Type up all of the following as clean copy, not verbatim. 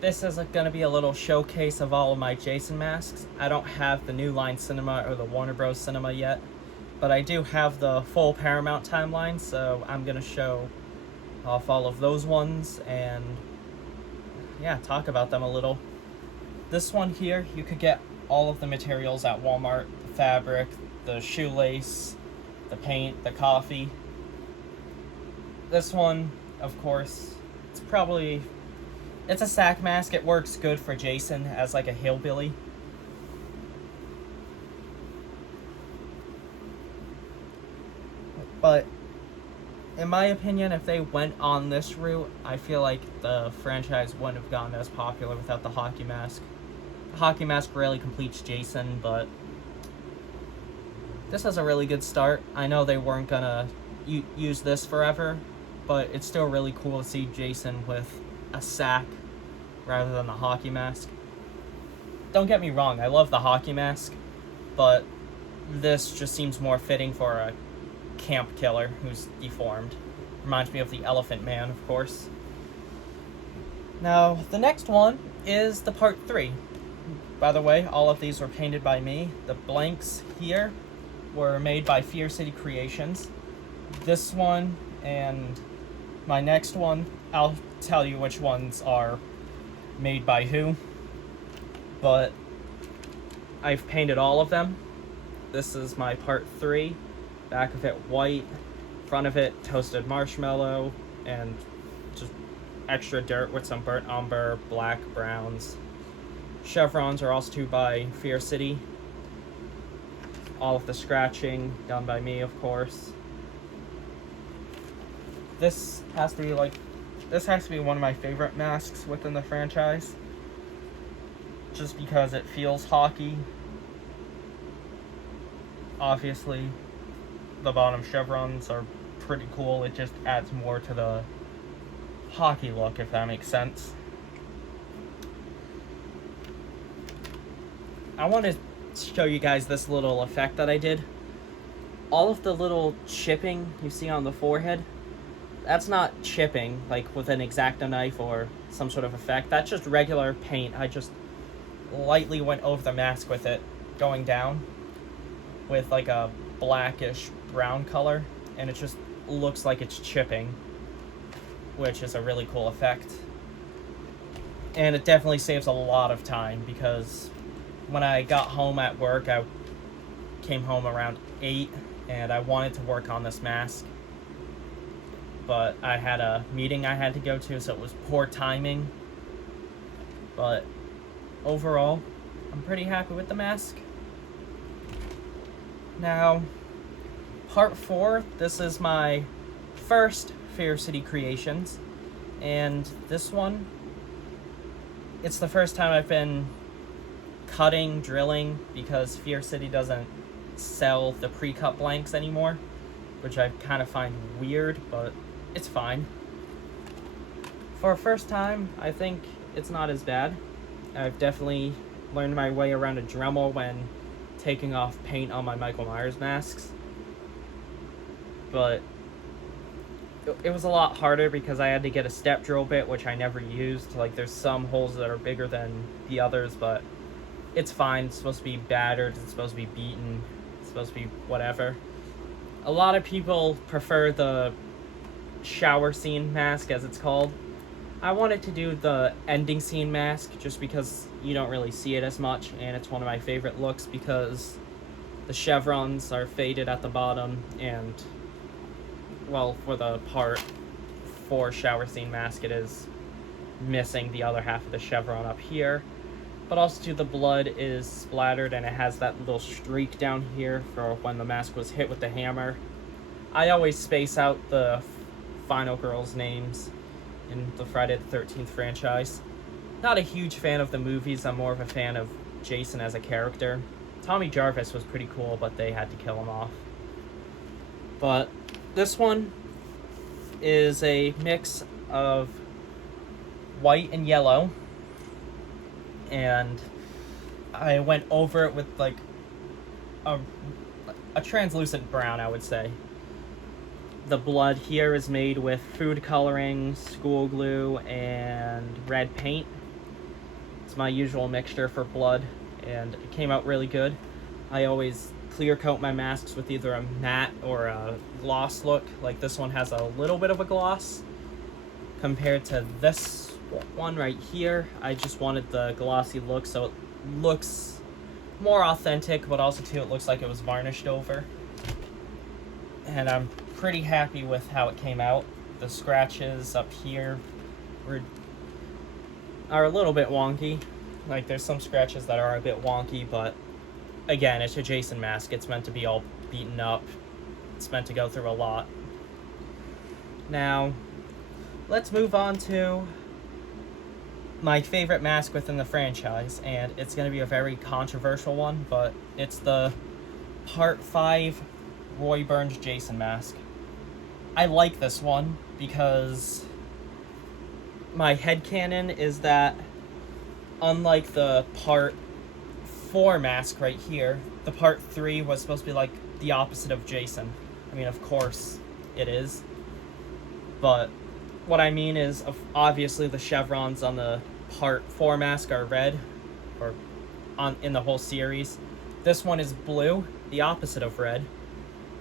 this is going to be a little showcase of all of my Jason masks. I don't have the New Line Cinema or the Warner Bros. Cinema yet, but I do have the full Paramount timeline, so I'm going to show off all of those ones and, yeah, talk about them a little. This one here, you could get all of the materials at Walmart: the fabric, the shoelace, the paint, the coffee. This one, of course, it's a sack mask. It works good for Jason as like a hillbilly. But in my opinion, if they went on this route, I feel like the franchise wouldn't have gotten as popular without the hockey mask. The hockey mask really completes Jason, but this has a really good start. I know they weren't gonna use this forever, but it's still really cool to see Jason with a sack rather than the hockey mask. Don't get me wrong, I love the hockey mask, but this just seems more fitting for a camp killer who's deformed. Reminds me of the Elephant Man, of course. Now, the next one is the part 3. By the way, all of these were painted by me. The blanks here were made by Fear City Creations. This one and my next one, I'll tell you which ones are made by who, but I've painted all of them. This is my part 3. Back of it white, front of it toasted marshmallow, and just extra dirt with some burnt umber, black, browns. Chevrons are also by Fear City. All of the scratching done by me, of course. This has to be one of my favorite masks within the franchise, just because it feels hockey. Obviously, the bottom chevrons are pretty cool. It just adds more to the hockey look, if that makes sense. I want to show you guys this little effect that I did. All of the little chipping you see on the forehead, that's not chipping like with an X-Acto knife or some sort of effect. That's just regular paint. I just lightly went over the mask with it, going down with like a blackish brown color, and it just looks like it's chipping, which is a really cool effect. And it definitely saves a lot of time, because when I got home at work, I came home around 8 and I wanted to work on this mask, but I had a meeting I had to go to, so it was poor timing. But overall, I'm pretty happy with the mask. Now, part 4, this is my first Fear City Creations, and this one, it's the first time I've been cutting, drilling, because Fear City doesn't sell the pre-cut blanks anymore, which I kind of find weird, but it's fine. For a first time, I think it's not as bad. I've definitely learned my way around a Dremel when taking off paint on my Michael Myers masks, but it was a lot harder because I had to get a step drill bit, which I never used. Like, there's some holes that are bigger than the others, but it's fine. It's supposed to be battered, it's supposed to be beaten, it's supposed to be whatever. A lot of people prefer the shower scene mask, as it's called. I wanted to do the ending scene mask just because you don't really see it as much, and it's one of my favorite looks because the chevrons are faded at the bottom, and, well, for the part 4 shower scene mask, it is missing the other half of the chevron up here. But also, too, the blood is splattered, and it has that little streak down here for when the mask was hit with the hammer. I always space out the final girls' names in the Friday the 13th franchise. Not a huge fan of the movies. I'm more of a fan of Jason as a character. Tommy Jarvis was pretty cool, but they had to kill him off. But this one is a mix of white and yellow, and I went over it with like a translucent brown, I would say. The blood here is made with food coloring, school glue, and red paint. used my usual mixture for blood, and it came out really good. I always clear coat my masks with either a matte or a gloss look. Like this one has a little bit of a gloss compared to this one right here. I just wanted the glossy look so it looks more authentic, but also too it looks like it was varnished over. And I'm pretty happy with how it came out. The scratches up here are a little bit wonky. Like there's some scratches that are a bit wonky, but again, it's a Jason mask. It's meant to be all beaten up. It's meant to go through a lot. Now, let's move on to my favorite mask within the franchise, and it's going to be a very controversial one, but it's the Part 5 Roy Burns Jason mask. I like this one because my headcanon is that unlike the Part 4 mask right here, the Part 3 was supposed to be like the opposite of Jason. I mean, of course it is, but what I mean is obviously the chevrons on the Part 4 mask are red, or in the whole series. This one is blue, the opposite of red,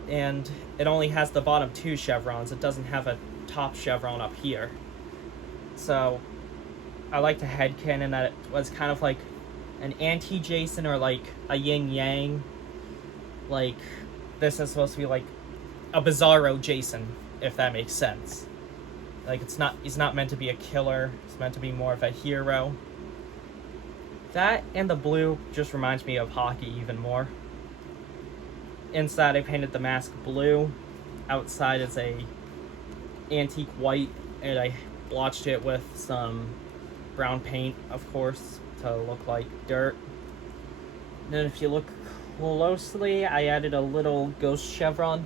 and it only has the bottom 2 chevrons. It doesn't have a top chevron up here. So I like to headcanon that it was kind of like an anti-Jason or like a yin-yang. Like this is supposed to be like a bizarro Jason, if that makes sense. Like he's not meant to be a killer, it's meant to be more of a hero. That and the blue just reminds me of hockey even more. Inside I painted the mask blue, outside is a antique white, and I blotched it with some brown paint, of course, to look like dirt. And then if you look closely, I added a little ghost chevron.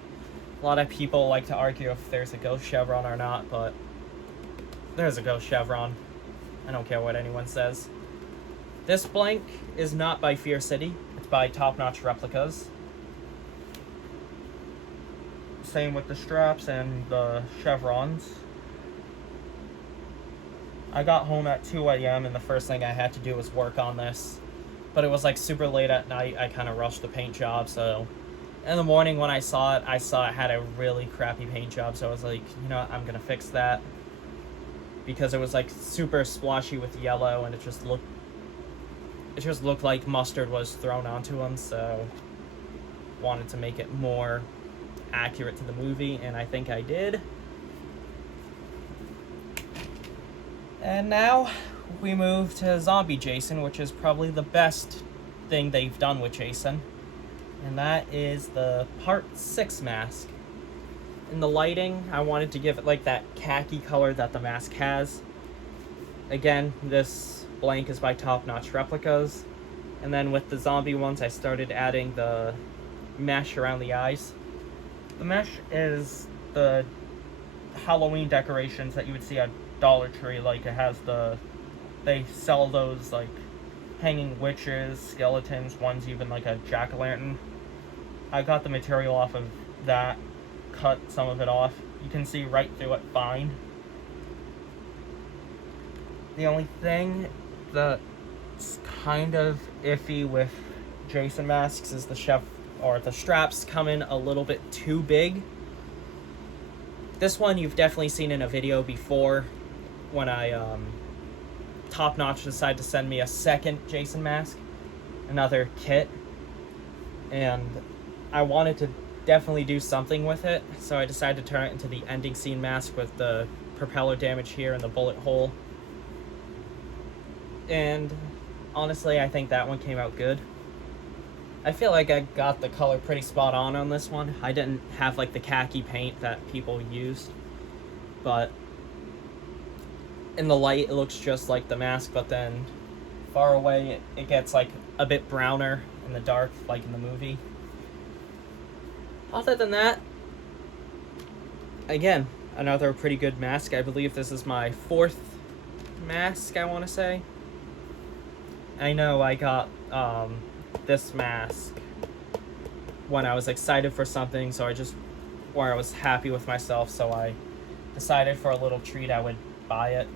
A lot of people like to argue if there's a ghost chevron or not, but there's a ghost chevron. I don't care what anyone says. This blank is not by Fear City, it's by Top Notch Replicas. Same with the straps and the chevrons. I got home at 2 a.m. and the first thing I had to do was work on this. But it was like super late at night. I kind of rushed the paint job, so in the morning when I saw it had a really crappy paint job, so I was like, you know what, I'm gonna fix that. Because it was like super splotchy with yellow, and it just looked like mustard was thrown onto them, so wanted to make it more accurate to the movie, and I think I did. And now we move to Zombie Jason, which is probably the best thing they've done with Jason, and that is the Part 6 mask. In the lighting, I wanted to give it like that khaki color that the mask has. Again, this blank is by Top Notch Replicas, and then with the zombie ones I started adding the mesh around the eyes. The mesh is the Halloween decorations that you would see at Dollar Tree. Like it has they sell those like hanging witches, skeletons, one's even like a jack-o'-lantern. I got the material off of that, cut some of it off. You can see right through it fine. The only thing that's kind of iffy with Jason masks is the straps come in a little bit too big. This one you've definitely seen in a video before when Top Notch decided to send me a second Jason mask, another kit, and I wanted to definitely do something with it, so I decided to turn it into the ending scene mask with the propeller damage here and the bullet hole. And honestly, I think that one came out good. I feel like I got the color pretty spot on this one. I didn't have like the khaki paint that people used, but in the light it looks just like the mask, but then far away it gets like a bit browner in the dark, like in the movie. Other than that, again, another pretty good mask. I believe this is my 4th mask, I want to say. I know I got this mask when I was excited for something, or I was happy with myself, so I decided for a little treat I would buy it.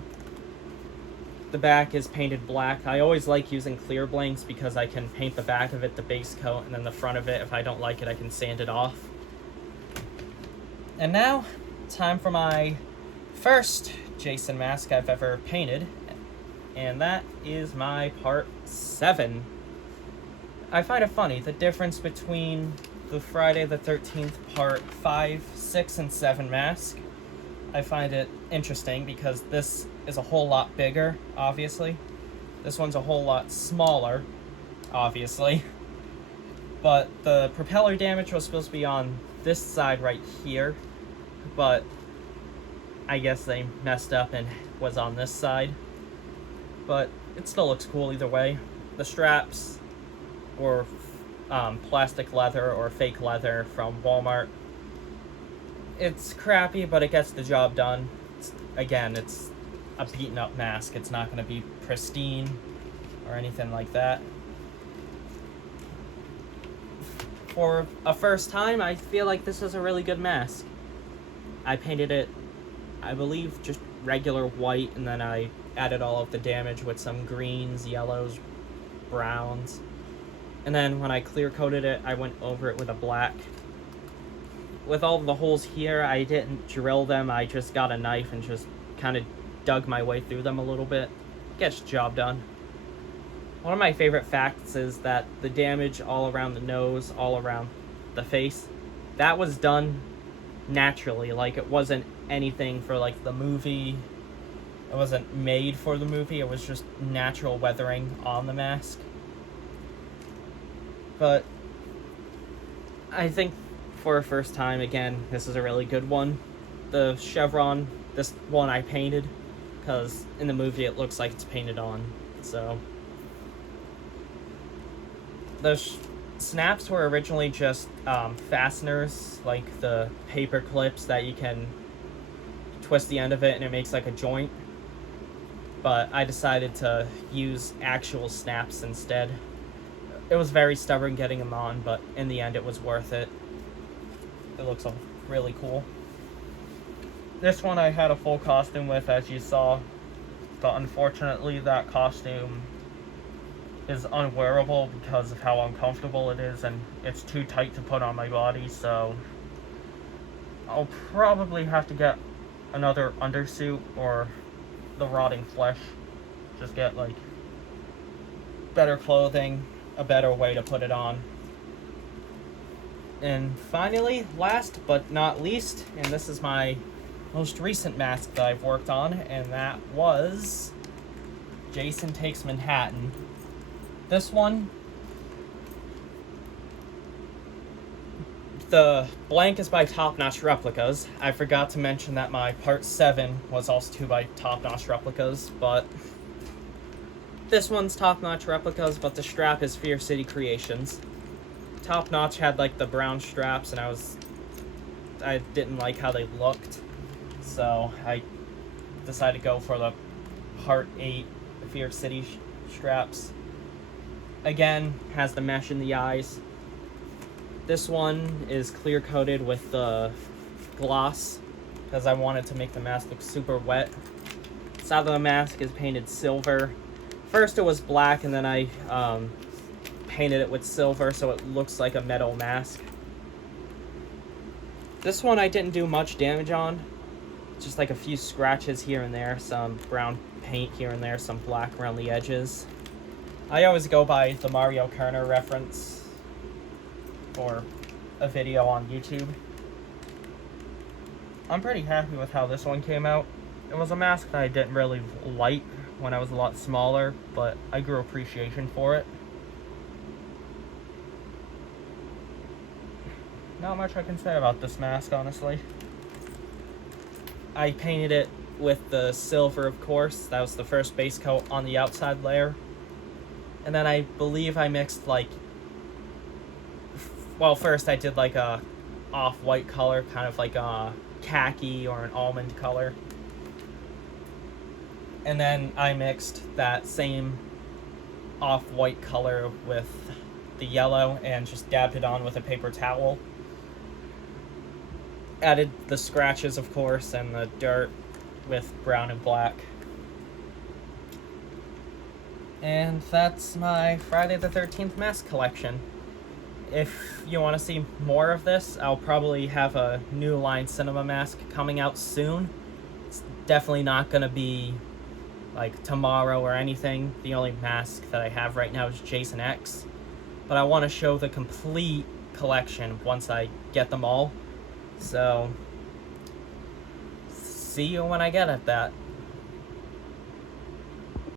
The back is painted black. I always like using clear blanks because I can paint the back of it the base coat, and then the front of it, if I don't like it, I can sand it off. And now, time for my first Jason mask I've ever painted, and that is my part 7. I find it funny, the difference between the Friday the 13th part 5, 6, and 7 mask. I find it interesting because this is a whole lot bigger, obviously. This one's a whole lot smaller, obviously. But the propeller damage was supposed to be on this side right here, but I guess they messed up and was on this side. But it still looks cool either way. The straps were plastic leather or fake leather from Walmart. It's crappy, but it gets the job done. Again, it's a beaten up mask. It's not going to be pristine or anything like that. For a first time, I feel like this is a really good mask. I painted it, I believe, just regular white, and then I added all of the damage with some greens, yellows, browns. And then when I clear coated it, I went over it with a black. With all the holes here, I didn't drill them. I just got a knife and just kind of dug my way through them a little bit. Gets the job done. One of my favorite facts is that the damage all around the nose, all around the face, that was done naturally. Like, it wasn't anything for, like, the movie. It wasn't made for the movie. It was just natural weathering on the mask. But I think for a first time, again, this is a really good one. The chevron, this one I painted, because in the movie it looks like it's painted on, so. The snaps were originally just fasteners, like the paper clips that you can twist the end of it and it makes like a joint. But I decided to use actual snaps instead. It was very stubborn getting them on, but in the end it was worth it. It looks really cool. This one I had a full costume with, as you saw, but unfortunately that costume is unwearable because of how uncomfortable it is, and it's too tight to put on my body, so I'll probably have to get another undersuit or the rotting flesh. Just get, like, better clothing, a better way to put it on. And finally, last but not least, and this is my most recent mask that I've worked on, and that was Jason Takes Manhattan. This one, the blank is by Top Notch Replicas. I forgot to mention that my Part 7 was also 2 by Top Notch Replicas, but this one's Top Notch Replicas, but the strap is Fear City Creations. Top Notch had like the brown straps, and I didn't like how they looked, so I decided to go for the Part 8 Fear City straps. Again, has the mesh in the eyes. This one is clear coated with the gloss because I wanted to make the mask look super wet. Side of the mask is painted silver. First it was black, and then I painted it with silver so it looks like a metal mask. This one I didn't do much damage on, just like a few scratches here and there, some brown paint here and there, some black around the edges. I always go by the Mario Kerner reference for a video on YouTube. I'm pretty happy with how this one came out. It was a mask that I didn't really like when I was a lot smaller, but I grew appreciation for it. Not much I can say about this mask, honestly. I painted it with the silver, of course. That was the first base coat on the outside layer. And then I believe I mixed, like, well, first I did like a off-white color, kind of like a khaki or an almond color. And then I mixed that same off-white color with the yellow and just dabbed it on with a paper towel. Added the scratches, of course, and the dirt with brown and black. And that's my Friday the 13th mask collection. If you want to see more of this, I'll probably have a new line cinema mask coming out soon. It's definitely not going to be like tomorrow or anything. The only mask that I have right now is Jason X. But I want to show the complete collection once I get them all. So, see you when I get at that.